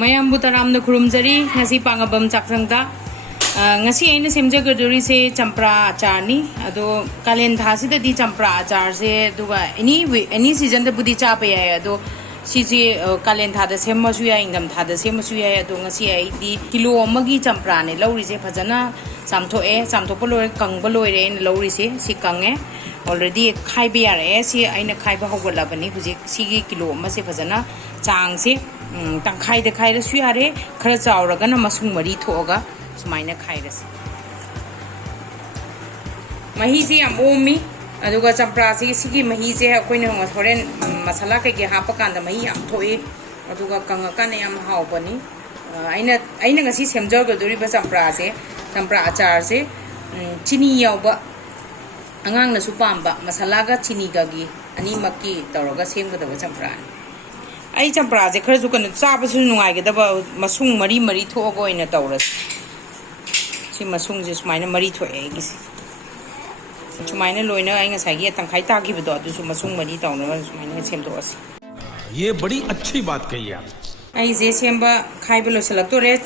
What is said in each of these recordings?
ꯃꯌꯥꯝꯕꯨ ꯇꯔꯥꯝꯅ ꯈꯨꯔꯨꯝꯖꯔꯤ ꯉꯁꯤ ꯄꯥꯡꯉꯕꯝ ꯆꯥꯛꯁꯪꯗ ngasi aina semjagadori se champra achar ni ado kalen thasidadi champra achar se aduga any season da budi cha pa ya ado si si kalen tha da semmasu ya ingam tha da semmasu ya ado ngasi ai di kilo amagi champra ne lawri se phajana samtho poloi kang boloi re ne lawri se si kange already khai be ya re si aina khai ba hogla bani huji si gi kilo amma se phajana chang se tangkhai da khai ra su ya re khara chawra ga na masung mari thoga सुमाइना खाइरस मही से यम ओमी अदुगा चंप्रा से मही से अखोइना होरेन मसाला के हाप कांद मही यम थोए अदुगा कंगकान यम हावबनी आइना ngasi semjogदोरिबा चंप्रा अचार से चिनी यावबा अंगांग नसु पाम्बा मसाला गा चिनी गागी अनि मक्की तौरगा सेमगदबा चंप्रा आई चंप्रा से खरजु कन चाबसु नुगाइगदबा मसुंग मरी मरी थोगो इना तौरस मसूंग से सुमाइना मरी थोए सुमाइना लोइना आई ngसागी तंखाई तागिबदो अदुसु मसूंग मरी तौना सुमाइना सेमदोस ये बड़ी अच्छी बात कही आप आई जे सेमबा खाइबा लोसलक्तोरे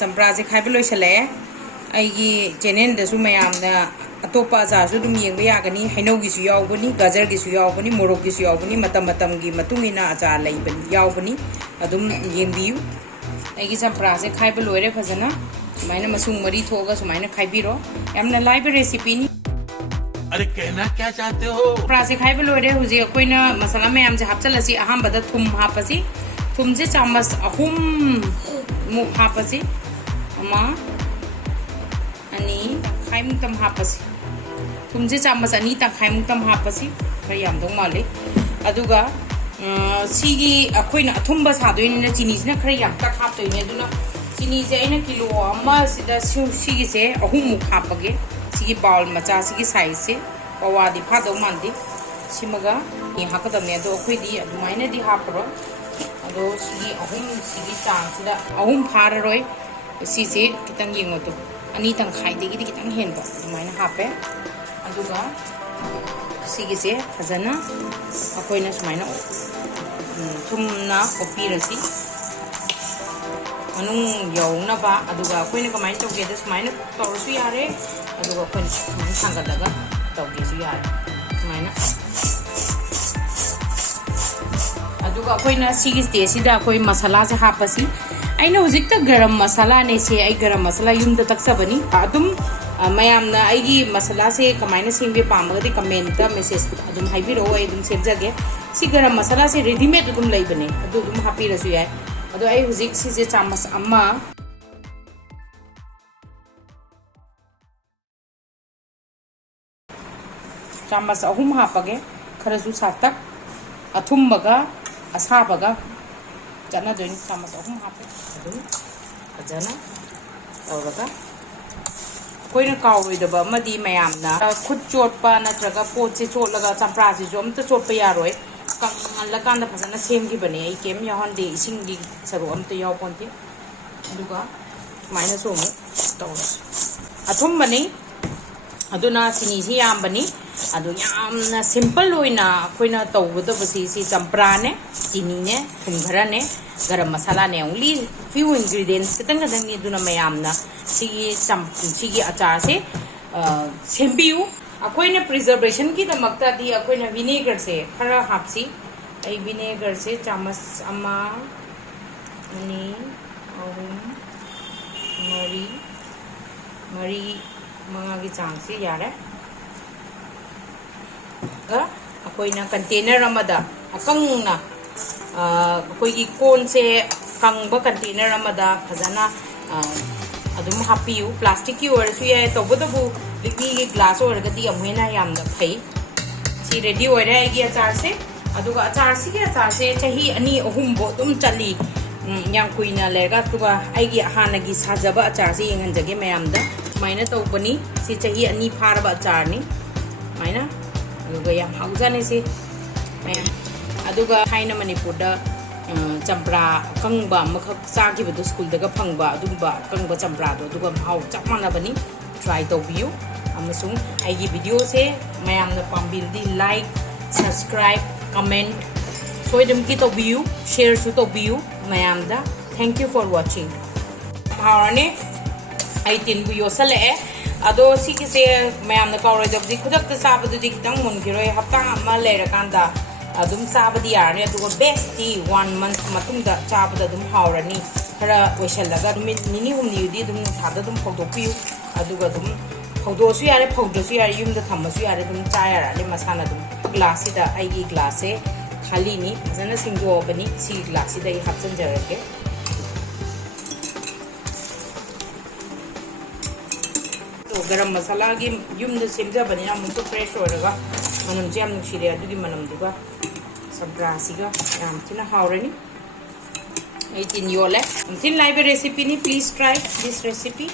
चंप्रा से खाइबा लोसले आईगी चैनल दसु मयामना अतोपा जासु दुम येंबा यागनी हैनौगिसु यावबनी गाजरगिसु यावबनी मोरोगिसु यावबनी मतम मतमगी मतुंगिना आचार लैबनी यावबनी अदुम येंबियु आईगी चंप्रा से खाइबा लोइरे फजना सुमाइना मसूंग मरी थोगा सुमाइना खाइबिरो यामना लाइव रेसिपी नि अरे कहना क्या चाहते हो प्रासे खाइबा लोइरे हुजी अखोइना मसाला मयाम जे हापचलसी अहामबदा थुम हापसी थुम जे चामच अहुम मु हापसी अमा अनि खाइमुतम हापसी थुम जे चामच अनि ता खाइमुतम हापसी खर याम दो माले अदुगा सिगी अखोइना अथुम्बा सादोइना चिनीसिना खर याम तक हापतोइने अदुना चिनी से अना किलो अमा सिदा सिगी से अहुम मुख हापगे सिगी बाउल मचा सिगी साइज से पवादी फादो मानदी सिमगा ये हाकदमने दो अखोइदी अदुमाइना दी हापरो अदो सिगी अहुम सिगी चांग सिदा अहुम फाररोय सिसे कितंग येंगोतो अनि तंग खाइदेगी दी कितंग हेनबा अदुमाइना हापे अदुगा सिगी से फजना अखोइना सुमाइना थुमना ओपीरसी मनung yawnaba aduga koina kamai tawge da sumaina tawsu yare aduga koina sumaina sangadaga tawge su yare sumaina aduga koina sigi stage da koi masala se hapasi aina hujikta garam masala ne se ai garam masala yumda taksabani adum mayamna aigi masala se kamaina singbe pamga de comment da message adum haibiro ai adum sevjage si garam masala se ready made adum laibane adum hapirasu yai अदो आई हुजिक सिजे चामच अम्मा चामच अहुम हापगे खरजु सातक अथुमबगा असाबगा जना दोइन चामच अहुम हापे अदु अजना औरगा कोइना कावरोइदबा मदी मयामना खुद चोटपा नत्रगा pot से चोटलगा चंप्रा से जो अमता चोटपा यारोय कंगलकांदा फजना सेमगी बने आई केम याहंदे इसिंगी सरो अमता याव पोंते दुगा माइना सोमु तौर अथुम बने अदुना सिनी सी याम बने अदु यामना सिंपल ओइना कोइना तौगदबसी सी चंप्रा ने चिनी ने थुमघरा ने गरम मसाला ने ओनली फ्यू इंग्रेडिएंट्स कितन गदन नि दुना मयामना सिगी अचार से सेम्बियु अखोइना प्रिजर्वेशन की दमकता दी अखोइना विनेगर से खरा हापसी आई विनेगर से चामच अमा अनि अहुम मरी मरी मंगा की चांग से यारे अखोइना कंटेनर अमदा अकंगना अखोइगी कोन से कंगबा कंटेनर अमदा फजना अदुम हापियु प्लास्टिक की ओरसु याय तोबदबु लिक्की की ग्लास ओरगदी अमुना यामना फई सी रेडी ओरे आइगी अचार से अदुगा अचार सी के अचार से चही अनि अहुम बो तुम चली yang kuina lega tuga aigi hanagi sajaba achar si yengan jage mayamda maina tawbani si chahi ani pharba achar ni maina aduga yam haujane si mayam aduga haina manipur da champra kangba makhak chagi badu school daga phangba adumba kangba champra do aduga hau chapmana bani try tawbiu amasung aigi video se mayamna pambildi like subscribe comment soidam ki tawbiu share su tawbiu mayamda thank you for watching हावरने आई तिनबु योसले अदो सिकिसे ma'am कौरदबदी खुदक चाबदुदी खितंग मुनगिरोय हप्ता अमा लेरकांदा अदुम चाबदी यारने अदुगो bestie 1 month मतुंगदा चाबदा अदुम हावरनी खरा ओइसलगा minute निनी हुमनियुदी अदुम सादा अदुम फौदोपियु अदुगा अदुम फौदोसु यारे फौदोसु यारे युमदा थम्मसु यारे अदुम चायाराले मसाना अदुम ग्लास सिदा आइगी ग्लास से खाली नी फजना सिंगोबनी सी ग्लास सिदा हापचनजरगे गरम मसाला की युमद सेमजबनी अमुक फ्रेश होरगा मनम जाम नुसिरे अदुगी मनम दुगा सब्रासिगा याम थिना हावरनी 18 योले थिन लाइव रेसिपी नी प्लीज ट्राई दिस रेसिपी